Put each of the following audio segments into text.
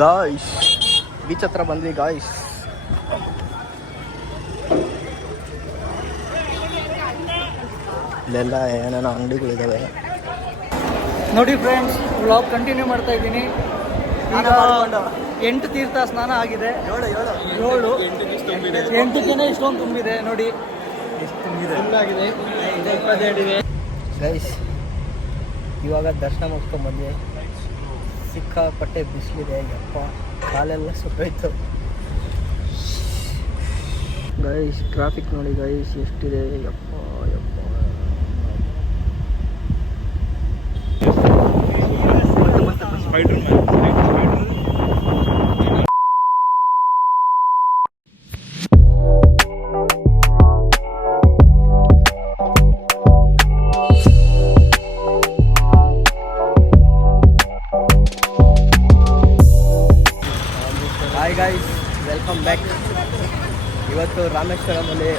Guys beach ಹತ್ರ ಬಂದ್ವಿ guys. ಇಲ್ಲೆಲ್ಲ ಏನೇನೋ ಅಂಗಡಿಗಳಿದ್ದಾವೆ ನೋಡಿ ಫ್ರೆಂಡ್ಸ್, ವ್ಲಾಗ್ ಕಂಟಿನ್ಯೂ ಮಾಡ್ತಾ ಇದ್ದೀನಿ. ಈಗ 8 ತೀರ್ಥ ಸ್ನಾನ ಆಗಿದೆ. 8 ಜನ ಇಷ್ಟೊಂದು ತುಂಬಿದೆ ನೋಡಿ, ಎಷ್ಟು ತುಂಬಿದೆ. ಗೈಸ್ ಇವಾಗ ದರ್ಶನ ಮಾಡ್ಕೊಂಡು ಬಂದ್ವಿ. ಸಿಕ್ಕಾಪಟ್ಟೆ ಬಿಸಿಲಿದೆ, ಯಪ್ಪ ಕಾಲೆಲ್ಲ ಸುಟ್ಟೋಯ್ತು. ಗೈಸ್ ಟ್ರಾಫಿಕ್ ನೋಡಿ ಗೈಸ್ ಎಷ್ಟಿದೆ, ಯಪ್ಪ ಯಪ್ಪ. Hi guys, welcome back. ಇವತ್ತು ರಾಮೇಶ್ವರಮಲ್ಲಿ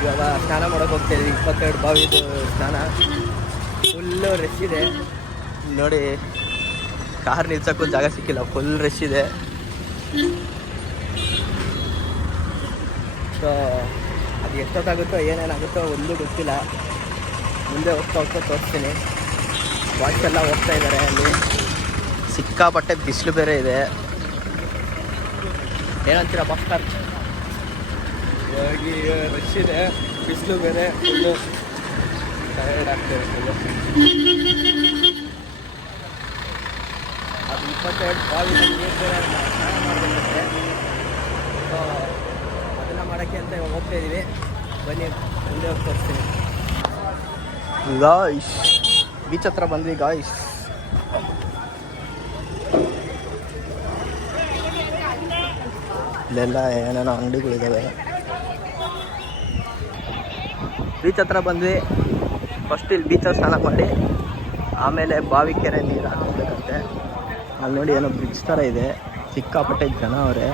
ಇವಾಗ ಸ್ನಾನ ಮಾಡೋಕೆ ಹೋಗ್ತಾಯಿದ್ವಿ. 22 ಬಾವಿದು ಸ್ನಾನ. ಫುಲ್ಲು ರಶ್ ಇದೆ ನೋಡಿ, ಕಾರ್ ನಿಲ್ಸೋಕ್ಕೂ ಜಾಗ ಸಿಕ್ಕಿಲ್ಲ, ಫುಲ್ ರಶ್ ಇದೆ. ಸೊ ಅದು ಎಷ್ಟೊತ್ತಾಗುತ್ತೋ ಏನೇನಾಗುತ್ತೋ ಒಂದು ಗೊತ್ತಿಲ್ಲ. ಮುಂದೆ ಹೋಗ್ತಾ ತೋರಿಸ್ತೀನಿ. ವಾಚ್ ಎಲ್ಲ ಹೋಗ್ತಾ ಇದ್ದಾರೆ. ಅಲ್ಲಿ ಸಿಕ್ಕಾಪಟ್ಟೆ ಬಿಸಿಲು ಬೇರೆ ಇದೆ. ಏನಂತೀರ ಭಾಸ್ಕರ್? ಇವಾಗಿ ರಶ್ ಇದೆ, ಬಿಸಿಲು ಬೇರೆ, ಫುಲ್ಲು ಟಯರ್ಡ್ ಆಗ್ತದೆ ಫುಲ್ಲು. ಅದು 22 ಬಾವಿ ನೀರು ಬೇರೆ ಸ್ನಾನ ಮಾಡಬೇಕಂತೆ. ಸೊ ಅದನ್ನು ಮಾಡೋಕ್ಕೆ ಅಂತ ಇವಾಗ ಹೋಗ್ತಾ ಇದ್ದೀವಿ. ಬನ್ನಿ ಮುಂದೆ ಹೋಗಿ ತೋರಿಸ್ತೀನಿ. ಗಾಯ್ಸ್ ಬೀಚ್ ಹತ್ರ ಬಂದ್ವಿ ಗಾಯ್ಸ್. ಇಲ್ಲೆಲ್ಲ ಏನೇನೋ ಅಂಗಡಿಗಳಿದ್ದಾವೆ. ಬೀಚ್ ಹತ್ರ ಬಂದ್ವಿ. ಫಸ್ಟ್ ಇಲ್ಲಿ ಬೀಚಲ್ಲಿ ಸ್ನಾನ ಮಾಡಿ ಆಮೇಲೆ ಬಾವಿ ಕೆರೆ ನೀರು ಹಾಕಬೇಕಂತೆ. ಅಲ್ಲಿ ನೋಡಿ ಏನೋ ಬ್ರಿಡ್ಜ್ ಥರ ಇದೆ, ಸಿಕ್ಕಾಪಟ್ಟೆ ಜನ ಅವರೇ.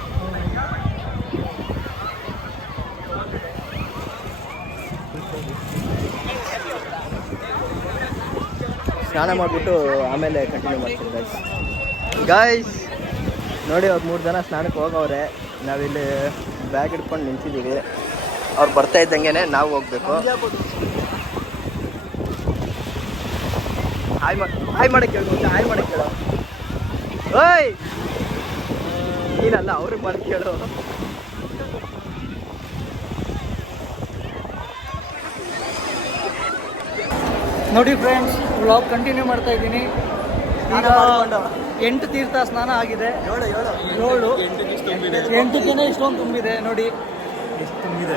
ಸ್ನಾನ ಮಾಡಿಬಿಟ್ಟು ಆಮೇಲೆ ಕಂಟಿನ್ಯೂ ಮಾಡ್ತೀನಿ ಗೈಸ್. ಗಾಯ್ಸ್ ನೋಡಿ, ಅವ್ರು 3 ಜನ ಸ್ನಾನಕ್ಕೆ ಹೋಗವ್ರೆ. ನಾವಿಲ್ಲಿ ಬ್ಯಾಗ್ ಹಿಡ್ಕೊಂಡು ನಿಂತಿದ್ದೀವಿ. ಅವ್ರು ಬರ್ತಾ ಇದ್ದಂಗೆ ನಾವು ಹೋಗ್ಬೇಕು. ಹಾಯ್ ಮಾಡಕ್ಕೆ ಹೇಳು, ಹಾಯ್ ಮಾಡಕ್ಕೆ ಹೇಳು. ಓಯ್ ನೀನಲ್ಲ, ಅವ್ರಿಗೆ ಮಾಡಕ್ಕೆ ಹೇಳು. ನೋಡಿ ಫ್ರೆಂಡ್ಸ್, ವ್ಲಾಗ್ ಕಂಟಿನ್ಯೂ ಮಾಡ್ತಾ ಇದ್ದೀನಿ. ಈಗ 8 ತೀರ್ಥ ಸ್ನಾನ ಆಗಿದೆ. 8 ಜನ ಇಷ್ಟೊಂದು ತುಂಬಿದೆ ನೋಡಿ, ಎಷ್ಟು ತುಂಬಿದೆ.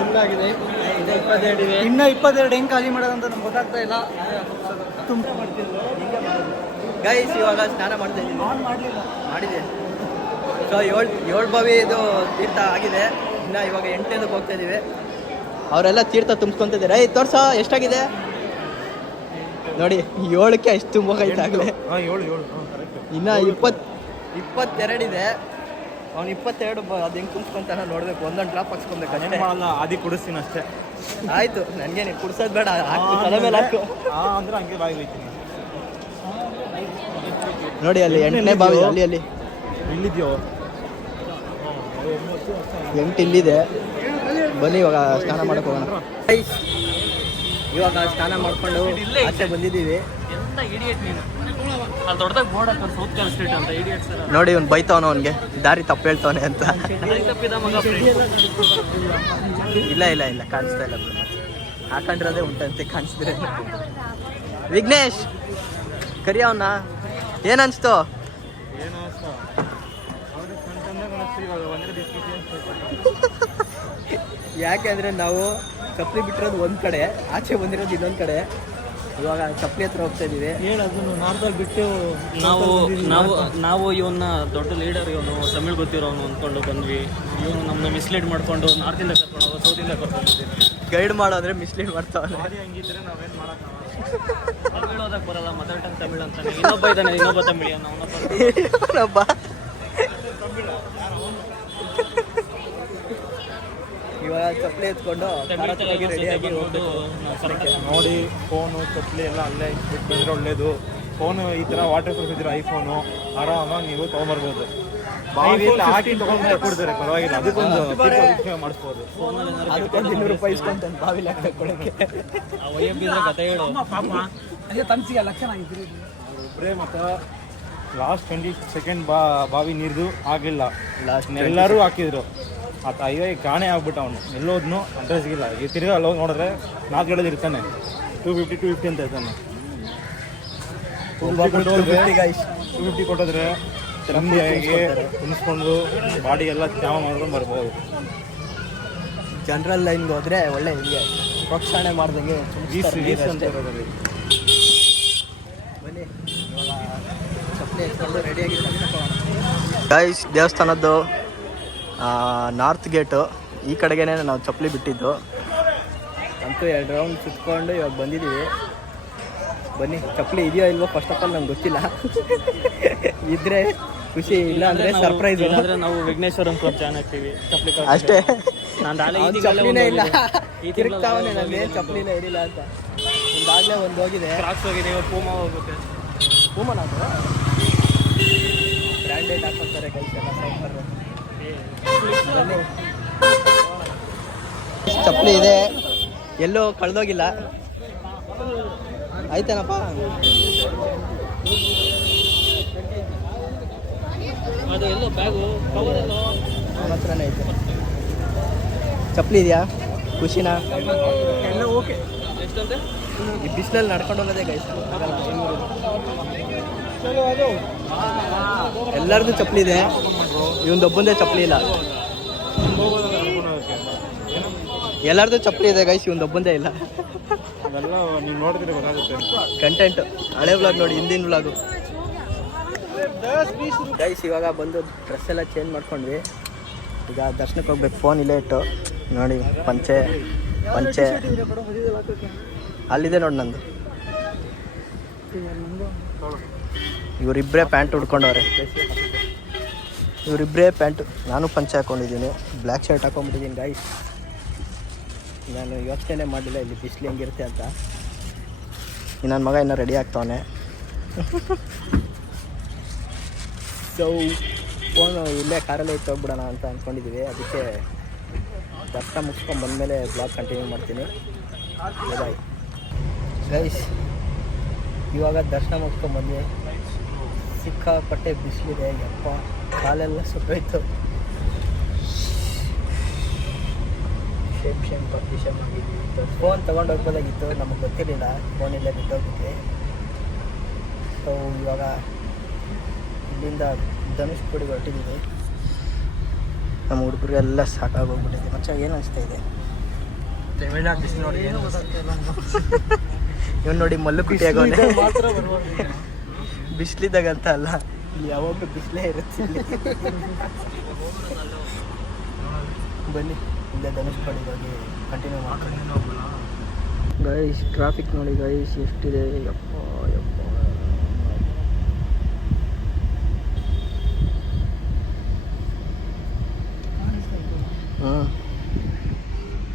ಇನ್ನು 22 ಹೆಂಗೆ ಖಾಲಿ ಮಾಡೋದಂತ ನಮ್ಗೆ ಗೊತ್ತಾಗ್ತಾ ಇಲ್ಲ. ಗೈಸ್ ಇವಾಗ ಸ್ನಾನ ಮಾಡ್ತಾ ಇದ್ದೀನಿ. ಮಾಡಿದೆ. ಸೊ 7 ಬಾವಿ ಇದು ತೀರ್ಥ ಆಗಿದೆ. ಇನ್ನು ಇವಾಗ 8ನೇದಕ್ಕೆ ಹೋಗ್ತಾ ಇದ್ದೀವಿ. ಅವರೆಲ್ಲ ತೀರ್ಥ ತುಂಬ್ಕೊತಿದ್ದಾರೆ. ತೋರ್ಸೋ ಎಷ್ಟಾಗಿದೆ ನೋಡಿ. 7ಕ್ಕೆ ಅಷ್ಟು ತುಂಬೋಗೈತಾಗಲೇ. ಇನ್ನು 22 ಇದೆ. ಅವ್ನು 22 ಅದು ಹೆಂಗೆ ತುಂಬ್ಕೊಂತಾನ ನೋಡ್ಬೇಕು. ಒಂದೊಂದು ಡ್ರಾಪ್ ಹಾಕ್ಸ್ಕೊಬೇಕು ಅಷ್ಟೇ. ಆದಿ ಕುಡಿಸ್ತೀನಿ ಅಷ್ಟೇ. ಆಯ್ತು, ನನಗೇನು ಕುಡ್ಸೋದು ಬೇಡ, ಹಾಕು ತಲೆ ಮೇಲೆ ಹಾಕು ಅಂದ್ರೆ ಹಂಗೆ ಬಾಯಿಗೆ ನೋಡಿ. ಅಲ್ಲಿ 8ನೇ ಬಾವಿ ಅಲ್ಲಿ ಇಲ್ಲಿದ್ಯೋ 8 ಇಲ್ಲಿದೆ. ಬನ್ನಿ ಇವಾಗ ಸ್ನಾನ ಮಾಡಕ್ಕೆ ಹೋಗೋಣ. ಇವಾಗ ಸ್ನಾನ ಮಾಡ್ಕೊಂಡು ಆಚೆ ಬಂದಿದ್ದೀವಿ. ನೋಡಿ ಇವ್ನು ಬೈತವನ, ಅವನಿಗೆ ದಾರಿ ತಪ್ಪು ಹೇಳ್ತವನೆ ಅಂತ. ಇಲ್ಲ ಕಾಣಿಸ್ತಾ ಇಲ್ಲ. ಹಾಕೊಂಡ್ರದೇ ಉಂಟಂತೆ ಕಾಣಿಸಿದ್ರೆ. ವಿಘ್ನೇಶ್ ಕರಿ ಅವನ್ನ. ಏನನ್ಸ್ತು? ಯಾಕೆಂದ್ರೆ ನಾವು ಚಪ್ಪಲಿ ಬಿಟ್ಟಿರೋದು ಒಂದು ಕಡೆ, ಆಚೆ ಬಂದಿರೋದು ಇನ್ನೊಂದು ಕಡೆ. ಇವಾಗ ಚಪ್ಪಲಿ ಹತ್ರ ಹೋಗ್ತಾ ಇದೀವಿ. ಅದನ್ನು ನಾರ್ದಲ್ಲಿ ಬಿಟ್ಟು ನಾವು ಇವನ್ನ ದೊಡ್ಡ ಲೀಡರ್, ಇವನು ತಮಿಳ್ ಗೊತ್ತಿರೋನು ಅಂದ್ಕೊಂಡು ಬಂದ್ವಿ. ಇವನು ನಮ್ಮನ್ನ ಮಿಸ್ಲೀಡ್ ಮಾಡ್ಕೊಂಡು ನಾರ್ತಿಂದ ಕರ್ಕೊಂಡು ಸೌತಿಂದ ಕರ್ಕೊಂಡು ಗೈಡ್ ಮಾಡೋದ್ರೆ ಮಿಸ್ಲೀಡ್ ಮಾಡ್ತಾವೆ. ಹಂಗಿದ್ರೆ ನಾವೇನು ಮಾಡೋಕ್ಕಾಗಲ್ಲ. ತಮಿಳ್ ಓದಕ್ಕೆ ಬರಲ್ಲ, ಮದರ್ ಟಂಗ್ ತಮಿಳ್ ಅಂತಾನೆ. ಇನ್ನೊಬ್ಬ ಇದ್ದಾನೆ, ಇನ್ನೊಬ್ಬ ತಮಿಳಿಯನ್ನ. ಅವನೊಬ್ಬ ಇವಾಗ ಚಪ್ಪಲಿ ಎತ್ಕೊಂಡು ರೆಡಿಯಾಗಿ ನೋಡಿ. ಫೋನು ಚಪ್ಪಲಿ ಎಲ್ಲ ಅಲ್ಲೇ ಬಿಟ್ಟು ಬಂದರೆ ಒಳ್ಳೇದು. ಫೋನು ಈ ಥರ ವಾಟರ್ ಪ್ರೂಫ್ ಇದ್ರೆ ಐಫೋನು ಆರಾಮಾಗಿ ನೀವು ತೊಗೊಂಬರ್ಬೋದು. ಹಾಕಿ ತೊಗೊಂಡು ಕೊಡ್ತಾರೆ, ಪರವಾಗಿಲ್ಲ. ಅದಕ್ಕೊಂದು ಮಾಡಿಸ್ಬೋದು. ಅದಕ್ಕೊಂದು 200 ರೂಪಾಯಿ ಇಸ್ಕೊಂತಾನೆ ಬಾವಿಲಿ ಹಾಕಿ ಕೊಡೋಕ್ಕೆ. ಕತೆ ಹೇಳು. ಒಬ್ಬರೇ ಮತ್ತು ಲಾಸ್ಟ್ 20 ಸೆಕೆಂಡ್ ಬಾವಿ ನೀರ್ದು ಆಗಲಿಲ್ಲ. ಎಲ್ಲರೂ ಹಾಕಿದ್ರು. ಆತ ಅಯ್ಯೋ ಕಾಣೆ ಆಗ್ಬಿಟ್ಟು ಅವನು ಎಲ್ಲೋದ್ನು ಅಡ್ರೆಸ್ಗಿಲ್ಲ. ಈ ತಿರ್ಗಿ ಅಲ್ಲಿ ಹೋಗಿ ನೋಡಿದ್ರೆ 4 ಗಡಲ್ಲಿ ಇರ್ತಾನೆ. 250 ಅಂತ ಇರ್ತಾನೆ. 250 ಕೊಟ್ಟಿದ್ರೆ ನಮ್ದಿಯಾಗಿ ಕುಣಿಸ್ಕೊಂಡು ಬಾಡಿ ಎಲ್ಲ ಚಾಮ ಮಾಡ್ಕೊಂಡು ಬರ್ಬೋದು. ಜನರಲ್ ಲೈನ್ಗೆ ಹೋದ್ರೆ ಒಳ್ಳೆ ಹಿಂಗೆ ಪ್ರೋಕ್ಷಣೆ ಮಾಡ್ದಂಗೆ ಬನ್ನಿ. ಚಪ್ಪಲಿ ಎತ್ಕೊಂಡು ರೆಡಿಯಾಗಿ ಗೈಸ್, ದೇವಸ್ಥಾನದ್ದು ನಾರ್ತ್ ಗೇಟು ಈ ಕಡೆಗೇನೆ ನಾವು ಚಪ್ಪಲಿ ಬಿಟ್ಟಿದ್ದು. ಅಂತೂ 2 ರೌಂಡ್ ಸುತ್ಕೊಂಡು ಇವಾಗ ಬಂದಿದ್ದೀವಿ. ಬನ್ನಿ, ಚಪ್ಪಲಿ ಇದೆಯೋ ಇಲ್ವೋ ಫಸ್ಟ್ ಆಫ್ ಆಲ್ ನಂಗೆ ಗೊತ್ತಿಲ್ಲ. ಇದ್ರೆ ಖುಷಿ, ಇಲ್ಲ ಅಂದ್ರೆ ಸರ್ಪ್ರೈಸ್. ಅಂದ್ರೆ ನಾವು ವಿಘ್ನೇಶ್ವರನ್ ಕ್ಲಬ್ ಜಾಯ್ನ್ ಆಗ್ತೀವಿ. ಚಪ್ಪಲಿ ಅಷ್ಟೇ. ನಾನು ಚಪ್ಪಲಿನೇ ಇಲ್ಲ, ತಿರುಗ್ತಾವನೆ. ನಾನು ಏನು ಚಪ್ಪಲಿನೇ ಇರಲಿಲ್ಲ ಅಂತ ಒಂದಾಗಲೇ ಒಂದು ಹೋಗಿದೆ. ಕ್ರಾಕ್ಸ್ ಹೋಗಿದೆ, ಪೂಮಾ ಹೋಗುತ್ತೆ. ಪೂಮಾ ನಾವು ಬ್ರ್ಯಾಂಡೆಡ್ ಹಾಕೊಳ್ತಾರೆ ಕೈಸೆಲ್ಲ. ಚಪ್ಪಲಿ ಇದೆ, ಎಲ್ಲೂ ಕಳೆದೋಗಿಲ್ಲ. ಆಯ್ತೇನಪ್ಪ? ಅದು ಎಲ್ಲೋ ಬ್ಯಾಗು ಕವರೆಲ್ಲೋ ಅವನ ಹತ್ರನೇ ಐತೆ. ಚಪ್ಪಲಿ ಇದೆಯಾ? ಖುಷಿನಾ? ಎಲ್ಲ ಓಕೆ. ಎಷ್ಟಂತೆ? ಈ ಬಿಸಿಲಲ್ಲಿ ನಡ್ಕೊಂಡು ಹೋಗೋದೇ ಗೈಸ್. ಎಲ್ಲರದು ಚಪ್ಪಲಿ ಇದೆ, ಇವನೊಬ್ಬಂದೇ ಚಪ್ಪಲಿ ಇಲ್ಲ. ಎಲ್ಲರದು ಚಪ್ಪಲಿ ಇದೆ ಗೈಸ್, ಇವನೊಬ್ಬಂದೇ ಇಲ್ಲ. ಅದೆಲ್ಲ ನೀವು ನೋಡಿದ್ರೆ ಗೊತ್ತಾಗುತ್ತೆ. ಕಂಟೆಂಟ್ ಹಳೆ ವ್ಲಾಗ್ ನೋಡಿ, ಹಿಂದಿನ ವ್ಲಾಗು. ಗೈಸ್ ಇವಾಗ ಬಂದು ಡ್ರೆಸ್ ಎಲ್ಲ ಚೇಂಜ್ ಮಾಡ್ಕೊಂಡ್ವಿ. ಈಗ ದರ್ಶನಕ್ಕೆ ಹೋಗ್ಬೇಕು. ಫೋನ್ ಇಲ್ಲೇ ಇಟ್ಟು ನೋಡಿ. ಪಂಚೆ ಅಲ್ಲಿದೆ ನೋಡಿ ನಂದು. ಇವರಿಬ್ಬರೇ ಪ್ಯಾಂಟ್ ಉಡ್ಕೊಂಡವ್ರೆ. ಇವರಿಬ್ಬರೇ ಪ್ಯಾಂಟು, ನಾನು ಪಂಚೆ ಹಾಕ್ಕೊಂಡಿದ್ದೀನಿ. ಬ್ಲ್ಯಾಕ್ ಶರ್ಟ್ ಹಾಕೊಂಡ್ಬಿಟ್ಟಿದ್ದೀನಿ ಗೈಸ್. ನಾನು ಯೋಚನೆ ಮಾಡಲಿಲ್ಲ ಇಲ್ಲಿ ಬಿಸಿಲು ಹೆಂಗಿರುತ್ತೆ ಅಂತ. ನನ್ನ ಮಗ ಇನ್ನೂ ರೆಡಿ ಆಗ್ತಾವನೆ. ಸೊ ಫೋನು ಇಲ್ಲೇ ಕಾರಲ್ಲೇ ಇಟ್ಟು ಹೋಗ್ಬಿಡೋಣ ಅಂತ ಅಂದ್ಕೊಂಡಿದ್ದೀವಿ. ಅದಕ್ಕೆ ದರ್ಶನ ಮುಗಿಸ್ಕೊಂಡು ಬಂದಮೇಲೆ ಬ್ಲಾಗ್ ಕಂಟಿನ್ಯೂ ಮಾಡ್ತೀನಿ. Bye guys. ಇವಾಗ ದರ್ಶನ ಮುಗಿಸ್ಕೊಂಡು ಬಂದ್ವಿ. ಸಿಕ್ಕಾಪಟ್ಟೆ ಬಿಸಿಲಿದೆ. ಯಪ್ಪ, ಕಾಲೆಲ್ಲ ಸುಟ್ಟೋಯ್ತು. ಶೇಮ್ ಪರ್ಮಿಷನ್ ಆಗಿದ್ದು. ಫೋನ್ ತೊಗೊಂಡು ಹೋಗ್ಬೋದಾಗಿತ್ತು, ನಮಗೆ ಗೊತ್ತಿರಲಿಲ್ಲ. ಫೋನಿಲ್ಲೇ ಬಿಟ್ಟೋಗ್ಬಿಟ್ವಿ. ಸೊ ಇವಾಗ ಇಲ್ಲಿಂದ ಧನುಷ್ಕೋಡಿಗೆ ಹೊರಟಿದ್ದೀವಿ. ನಮ್ಮ ಹುಡುಗರಿಗೆಲ್ಲ ಸಾಕಾಗೋಗ್ಬಿಟ್ಟಿದೆ. ಮಚ್ಚ ಏನು ಅನಿಸ್ತಾ ಇದೆ? ಇವನು ನೋಡಿ ಮಲ್ಲುಕುಟಿ ಆಗೋನೆ. ಬಿಸಿಲಿದ್ದಾಗಂತ ಅಲ್ಲ, ಇಲ್ಲಿ ಯಾವಾಗಲೂ ಬಿಸಿಲೇ ಇರುತ್ತೆ. ಬನ್ನಿ, ಇಲ್ಲೇ ಧನುಷ್ಕೋಡಿಗೆ ಹೋಗಿ ಕಂಟಿನ್ಯೂ ಮಾಡ್ಕೊಂಡು. ಗೈಸ್ ಟ್ರಾಫಿಕ್ ನೋಡಿ ಗೈಸ್ ಎಷ್ಟಿದೆ. ಯಪ್ಪ ಹಾಂ,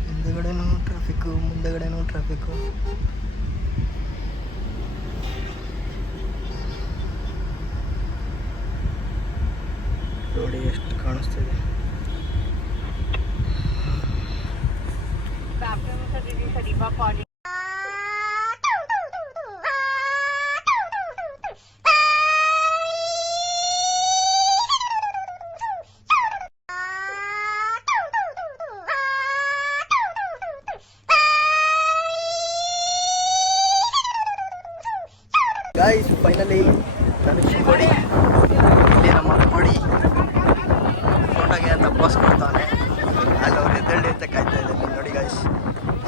ಹಿಂದೆಗಡೆನೂ ಟ್ರಾಫಿಕ್ಕು, ಮುಂದೆಗಡೆನೂ ಟ್ರಾಫಿಕ್ಕು. ನೋಡಿ ಎಷ್ಟು ಕಾಣಿಸ್ತಿದೆ. Guys finally Dhanushkodi. ಇಲ್ಲಿ ನಮ್ಮ ಕೋಡಿ ಫೋಟೋಗೆ ಅಂತ ಪೋಸ್ ಕೊಡ್ತಾನೆ. ಅಲ್ಲಿ ಅವ್ರು ಎದ್ದೇಳಿ ಅಂತ ಕಾಯ್ತಾ ಇದ್ದಾರೆ ನೋಡಿ ಗೈಸ್.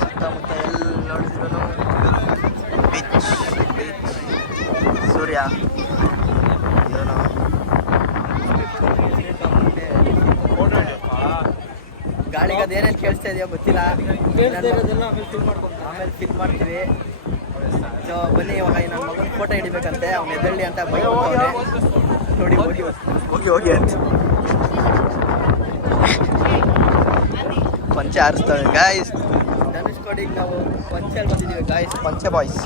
ಸುತ್ತಮುತ್ತ ಎಲ್ಲಿ ನೋಡಿದ್ರು ಬೀಚ್, ಸೂರ್ಯ. ಇವನು ಗಾಳಿಗೆ ಅದೇನೇನು ಕೇಳಿಸ್ತಾ ಇದೆಯೋ ಗೊತ್ತಿಲ್ಲ. ಆಮೇಲೆ ಫಿಲ್ ಮಾಡ್ತೀವಿ. ಸೊ ಬನ್ನಿ, ಇವಾಗ ನನ್ನ ಮಗನ ಫೋಟೋ ಹಿಡಿಬೇಕಂತೆ. ಅವ್ನು ಎದ್ದೇಳಿ ಅಂತ ಬೈಕ್ ನೋಡಿ. ಹೋಗಿ ಅಂತ ಪಂಚೆ ಹಾರಿಸ್ತವೆ ಗಾಯ್ಸ್. ಧನುಷ್ಕೋಡಿಗೆ ನಾವು ಪಂಚೆಯಲ್ಲಿ ಬಂದಿದ್ದೀವಿ ಗಾಯ್ಸ್. ಪಂಚೆ ಬಾಯ್ಸ್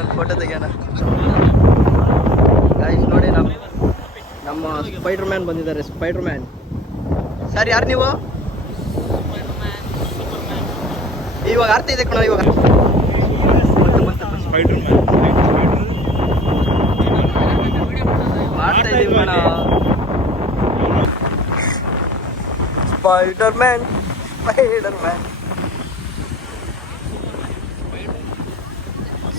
ಒಂದು ಫೋಟೋ ತೆಗಿಯೋಣ ಗೈಸ್. ನೋಡಿ ನಮ್ಮ ಸ್ಪೈಡರ್ ಮ್ಯಾನ್ ಬಂದಿದ್ದಾರೆ. ಸ್ಪೈಡರ್ ಮ್ಯಾನ್ ಸರ್, ಯಾರು ನೀವು? ಇವಾಗ ಅರ್ಥ ಇದೆ ಕಣ. ಇವಾಗ ಸ್ಪೈಡರ್ ಮ್ಯಾನ್ ಮಾಡ್ತಾ ಇದೀವಿ ಕಣ. Spider man, spider man,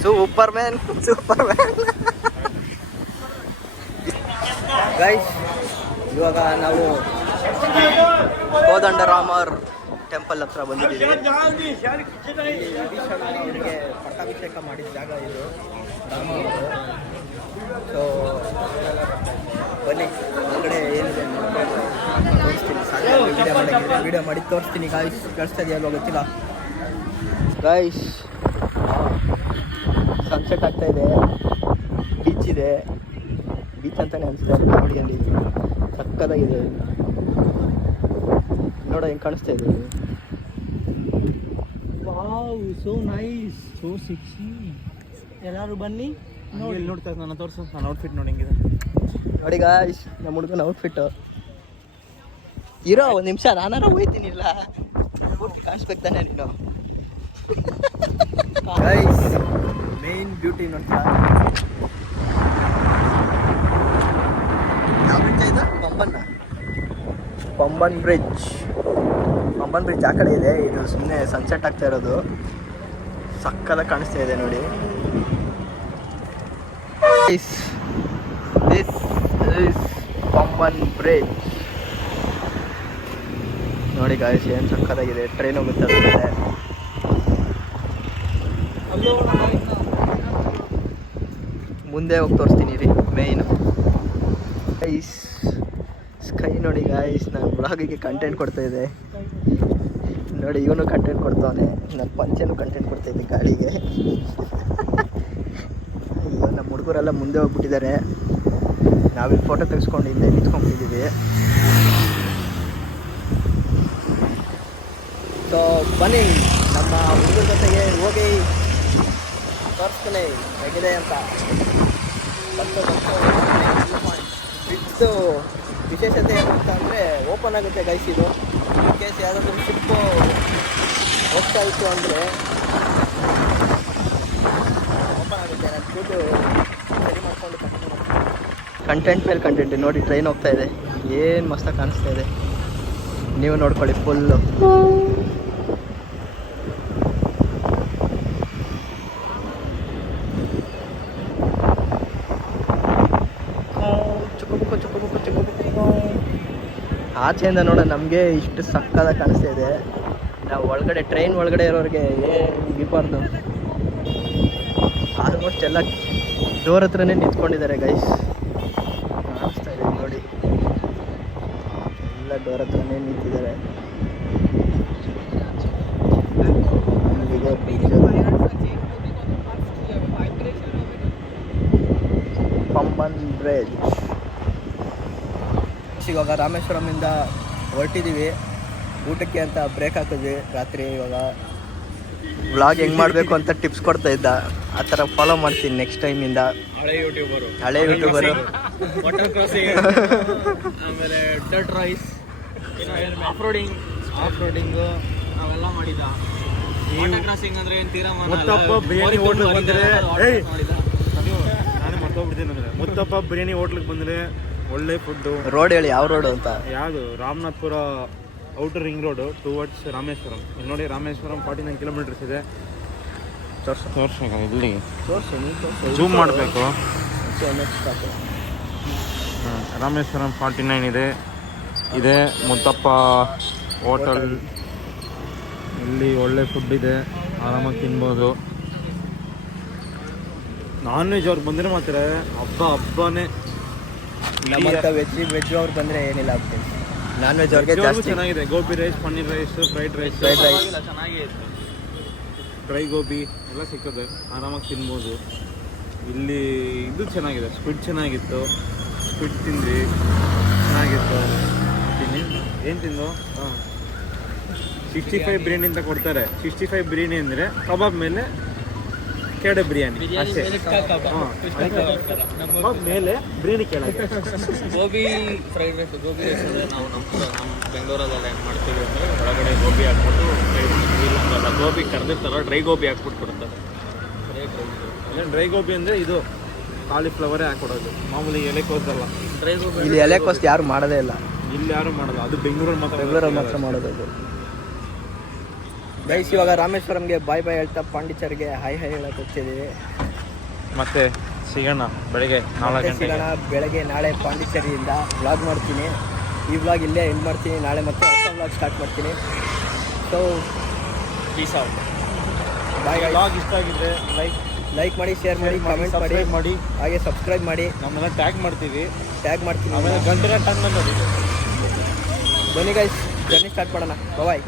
super man, super man. Guys, ಇವಾಗ ನಾವು ಕೋದಂಡರಾಮರ್ ಟೆಂಪಲ್ ಹತ್ರ ಬಂದಿದ್ದೀವಿ. ಅವರಿಗೆ ಪಟ್ಟಾಭಿಷೇಕ ಮಾಡಿದ ಜಾಗ ಇದು, ರಾಮ ಅವರು. ಸೊ ಬನ್ನಿ ಒಳಗಡೆ ಏನಿದೆ ತೋರಿಸ್ತೀನಿ. ವಿಡಿಯೋ ಮಾಡಿ ತೋರಿಸ್ತೀನಿ ಗಾಯ್ಸ್. ಕಳಿಸ್ತಾ ಇದೆಯಲ್ವ ಗೊತ್ತಿಲ್ಲ ಗಾಯ್ಸ್. ಸನ್ಸೆಟ್ ಆಗ್ತಾ ಇದೆ, ಬೀಚ್ ಇದೆ. ಬೀಚ್ ಅಂತಾನೆ ಅನಿಸ್ತಾ ಇದೆ ನೋಡಿ. ಅಲ್ಲಿ ಸಕ್ಕದಾಗಿದೆ ನೋಡ, ಹೆಂಗೆ ಕಾಣಿಸ್ತಾ ಇದೆ. Wow, so nice, so sexy. ಎಲ್ಲರೂ ಬನ್ನಿ ನೋಡಿ. ನೋಡ್ತಾ ನನ್ನ ತೋರಿಸು, ನನ್ನ ಔಟ್ಫಿಟ್ ನೋಡಿ ಹೆಂಗಿದೆ ನೋಡಿ ಗಾಯ್ಸ್. ನಮ್ಮ ಹುಡುಗನ ಔಟ್ಫಿಟ್ಟು ಇರೋ ಒಂದು ನಿಮಿಷ, ನಾನಾರ ಹೋಯ್ತೀನಿಲ್ಲ. ಪೂರ್ತಿ ಕಾಣಿಸ್ಬೇಕು ತಾನೆ ನೀನು. ಗೈಸ್, ಮೇನ್ ಬ್ಯೂಟಿ ನೋಡ್ತಾ. ಯಾವ ಬ್ರಿಡ್ಜ್ ಇದು? ಪಂಬನ್ ಬ್ರಿಡ್ಜ್. ಪಂಬನ್ ಬ್ರಿಡ್ಜ್ ಆ ಕಡೆ ಇದೆ. ಇದು ಸುಮ್ಮನೆ ಸನ್ಸೆಟ್ ಆಗ್ತಾ ಇರೋದು. ಸಕ್ಕದ ಕಾಣಿಸ್ತಾ ಇದೆ ನೋಡಿ. This is Pamban bridge. ನೋಡಿ ಗಾಯ್ಸ್, ಏನು ಸಕ್ಕದಾಗಿದೆ. ಟ್ರೈನ್ ಹೋಗುತ್ತೆ ಅದ್ರ ಮೇಲೆ. ಮುಂದೆ ಹೋಗಿ ತೋರಿಸ್ತೀನಿ ರೀ ಮೇಯ್ನು. ಗೈಸ್, ಸ್ಕೈ ನೋಡಿ ಗಾಯ್ಸ್. ನಾನು ಬ್ಲಾಗಿಗೆ ಕಂಟೆಂಟ್ ಕೊಡ್ತಾ ಇದ್ದೆ ನೋಡಿ. ಇವನು ಕಂಟೆಂಟ್ ಕೊಡ್ತಾವನೆ. ನನ್ನ ಪಂಚೆನೂ ಕಂಟೆಂಟ್ ಕೊಡ್ತಾ ಇದ್ದೆ ಗಾಳಿಗೆ. ಅಯ್ಯೋ, ನಮ್ಮ ಹುಡುಗರೆಲ್ಲ ಮುಂದೆ ಹೋಗ್ಬಿಟ್ಟಿದ್ದಾರೆ. ನಾವಿಲ್ಲಿ ಫೋಟೋ ತೆಗೆಸ್ಕೊಂಡು ಹಿಂದೆ ನಿಂತ್ಕೊಂಡ್ಬಿಟ್ಟಿದ್ದೀವಿ. ಸೊ ಬನ್ನಿ, ನಮ್ಮ ಹುಡುಗರ ಜೊತೆಗೆ ಹೋಗಿ ತೋರಿಸ್ತೀನಿ ಹೇಗಿದೆ ಅಂತ. ಬ್ರಿಡ್ಜ್ದು ವಿಶೇಷತೆ ಏನು ಅಂತ ಅಂದರೆ, ಓಪನ್ ಆಗುತ್ತೆ ಗೈಸ್ ಇದು. ಇನ್ ಕೇಸ್ ಯಾವುದಾದ್ರೂ ಶಿಪ್ಪು ಹೋಗ್ತಾ ಇತ್ತು ಅಂದರೆ ಓಪನ್ ಆಗುತ್ತೆ. ನಾನು ದುಡ್ಡು ಸರಿ ಮಾಡಿಕೊಂಡು ಕಂಟೆಂಟ್ ಮೇಲೆ ಕಂಟೆಂಟ್ ನೋಡಿ. ಟ್ರೈನ್ ಹೋಗ್ತಾ ಇದೆ, ಏನು ಮಸ್ತಾಗಿ ಕಾಣಿಸ್ತಾ ಇದೆ. ನೀವು ನೋಡ್ಕೊಳ್ಳಿ ಫುಲ್ಲು. ಆಚೆಯಿಂದ ನೋಡ ನಮಗೆ ಇಷ್ಟು ಸಕ್ಕದಾಗಿ ಕಾಣಿಸ್ತಾ ಇದೆ. ನಾವು ಒಳಗಡೆ ಟ್ರೈನ್ ಒಳಗಡೆ ಇರೋರಿಗೆ ಇರಬಾರ್ದು. ಆಲ್ಮೋಸ್ಟ್ ಎಲ್ಲ ಡೋರ್ ಹತ್ರನೇ ನಿಂತ್ಕೊಂಡಿದ್ದಾರೆ ಗೈಸ್. ಕಾಣಿಸ್ತಾ ಇದೆ ನೋಡಿ, ಎಲ್ಲ ಡೋರ್ ಹತ್ರನೇ ನಿಂತಿದ್ದಾರೆ. ಪಂಬನ್ ಬ್ರಿಡ್ಜ್. ಇವಾಗ ರಾಮೇಶ್ವರಮಿಂದ ಹೊರಟಿದ್ದೀವಿ ಊಟಕ್ಕೆ ಅಂತ. ಬ್ರೇಕ್ ಹಾಕಿದ್ವಿ ರಾತ್ರಿ. ಇವಾಗ ವ್ಲಾಗ್ ಹೆಂಗೆ ಮಾಡಬೇಕು ಅಂತ ಟಿಪ್ಸ್ ಕೊಡ್ತಾ ಇದ್ದ. ಆ ಥರ ಫಾಲೋ ಮಾಡ್ತೀನಿ ನೆಕ್ಸ್ಟ್ ಟೈಮಿಂದ. ಹಳೆ ಯೂಟ್ಯೂಬರು ವಾಟರ್ ಕ್ರಾಸಿಂಗ್, ಆಮೇಲೆ ಡರ್ಟ್ ರೈಸ್, ಆಫ್ ರೋಡಿಂಗು ಅವೆಲ್ಲ ಮಾಡಿದ. ವಾಟರ್ ಕ್ರಾಸಿಂಗ್ ಅಂದರೆ ಏನು ತೀರಾ ಮುತ್ತಪ್ಪ ಬಿರಿಯಾನಿ ಹೋಟ್ಲಿಗೆ ಬಂದರೆ, ನಾನು ಮರ್ತೋಗ್ಬಿಡ್ತೀನಿ ಅಂದರೆ, ಮುತ್ತಪ್ಪ ಬಿರಿಯಾನಿ ಹೋಟ್ಲಿಗೆ ಬಂದರೆ ಒಳ್ಳೆ ಫುಡ್ಡು. ರೋಡ್ ಹೇಳಿ, ಯಾವ ರೋಡು ಅಂತ? ಯಾವುದು? Ramanathapura outer ring road towards Rameswaram. ಇಲ್ಲಿ ನೋಡಿ, ರಾಮೇಶ್ವರಂ 49 ಕಿಲೋಮೀಟರ್ಸ್ ಇದೆ. ತೋರ್ಸ ಇಲ್ಲಿ ಜೂಮ್ ಮಾಡಬೇಕು. ರಾಮೇಶ್ವರಂ 49 ಇದೆ. ಇದೇ ಮುತ್ತಪ್ಪ ಹೋಟೆಲ್. ಇಲ್ಲಿ ಒಳ್ಳೆ ಫುಡ್ ಇದೆ, ಆರಾಮಾಗಿ ತಿನ್ಬೋದು. ನಾನ್ ವೆಜ್ ಅವ್ರಿಗೆ ಬಂದರೆ ಮಾತ್ರ ಹಬ್ಬನೇ. ನಮ್ಮಂತ ವೆಜ್ ಅವ್ರು ಬಂದರೆ ಏನಿಲ್ಲ ಆಗ್ತದೆ. ನಾನ್ ವೆಜ್ ಅವ್ರಿಗೆ ಜಾಸ್ತಿ ಚೆನ್ನಾಗಿದೆ. Gobi rice, paneer rice, fried rice, ಚೆನ್ನಾಗಿದೆ. ಡ್ರೈ ಗೋಬಿ ಎಲ್ಲ ಸಿಕ್ಕದೆ, ಆರಾಮಾಗಿ ತಿನ್ಬೋದು. ಇಲ್ಲಿ ಇದು ಚೆನ್ನಾಗಿದೆ, ಸ್ಕ್ವಿಡ್ ಚೆನ್ನಾಗಿತ್ತು. ಸ್ಕ್ವಿಡ್ ತಿಂದ್ವಿ, ಚೆನ್ನಾಗಿತ್ತು. ಏನು ತಿಂದು? 65 ಬಿರಿಯಾನಿ ಅಂತ ಕೊಡ್ತಾರೆ. 65 ಬಿರಿಯಾನಿ ಅಂದರೆ ಕಬಾಬ್ ಮೇಲೆ ಕೆಡೆ ಬಿರಿಯಾನಿ ಬಿರಿಯಾನಿ ಅಷ್ಟೇ. ಮೇಲೆ ಕಬಾಬ್, fish ಕಬಾಬ್ ಥರ. ಕಬಾಬ್ ಮೇಲೆ ಬಿರಿಯಾನಿ ಕೆಳಗೆ. Gobi fried rice, gobi rice ನಾವು ನಮ್ಮ ಬೆಂಗಳೂರಲ್ಲೆಲ್ಲ ಏನು ಮಾಡ್ತೀವಿ ಅಂದರೆ ಹೊರಗಡೆ ಗೋಬಿ ಹಾಕ್ಬಿಟ್ಟು ಇಲ್ಲ ಗೋಬಿ ಕರೆದಿರ್ತಾರ, ಡ್ರೈ ಗೋಬಿ ಹಾಕ್ಬಿಟ್ಟು ಕೊಡ್ತಾರೆ. ಡ್ರೈ ಗೋಬಿ ಅಂದರೆ ಇದು ಕಾಲಿಫ್ಲವರೇ ಹಾಕೊಡೋದು, ಮಾಮೂಲಿ ಎಲೆಕೋಸಲ್ಲ. ಡ್ರೈ ಗೋಬಿ ಇಲ್ಲಿ ಎಲೆಕೋಸ್ಟ್ ಯಾರು ಮಾಡೋದೇ ಇಲ್ಲ, ಇಲ್ಲಿ ಯಾರು ಮಾಡಲ್ಲ, ಅದು ಬೆಂಗಳೂರಲ್ಲಿ ಮಾತ್ರ ಮಾಡೋದು. ಗೈಸ್ ಇವಾಗ ರಾಮೇಶ್ವರಂಗೆ ಬಾಯ್ ಹೇಳ್ತಾ ಪಾಂಡಿಚೇರಿಗೆ ಹಾಯ್ ಹೇಳಕ್ ಹೋಗ್ತಿದ್ದೀವಿ. ಮತ್ತೆ ಸಿಗೋಣ ಬೆಳಗ್ಗೆ 4 ಮತ್ತೆ ಗಂಟೆಗೆ. ಸಿಗೋಣ ಬೆಳಗ್ಗೆ ನಾಳೆ ಪಾಂಡಿಚೇರಿಯಿಂದ ವ್ಲಾಗ್ ಮಾಡ್ತೀನಿ. ಈ ವ್ಲಾಗ್ ಇಲ್ಲೇ ಎಂಡ್ ಮಾಡ್ತೀನಿ, ನಾಳೆ ಮತ್ತೆ ಹೊಸ ವ್ಲಾಗ್ ಸ್ಟಾರ್ಟ್ ಮಾಡ್ತೀನಿ. So peace out. Bye. Vlog ಇಷ್ಟ ಆಗಿದ್ರೆ ಲೈಕ್ ಮಾಡಿ, ಶೇರ್ ಮಾಡಿ, ಕಾಮೆಂಟ್ ಮಾಡಿ, ಸಬ್ಸ್ಕ್ರೈಬ್ ಮಾಡಿ, ಹಾಗೆ ಸಬ್ಸ್ಕ್ರೈಬ್ ಮಾಡಿ. ನಮ್ಮನ್ನ ಟ್ಯಾಗ್ ಮಾಡ್ತೀವಿ, ಮಾಡ್ತೀನಿ. ಆಮೇಲೆ ಗಂಟೆ ಟನ್ ಅಂತ ಬನ್ನಿ ಗೈಸ್, ಜರ್ನಿ ಸ್ಟಾರ್ಟ್ ಮಾಡೋಣ. ಬಾಯ್.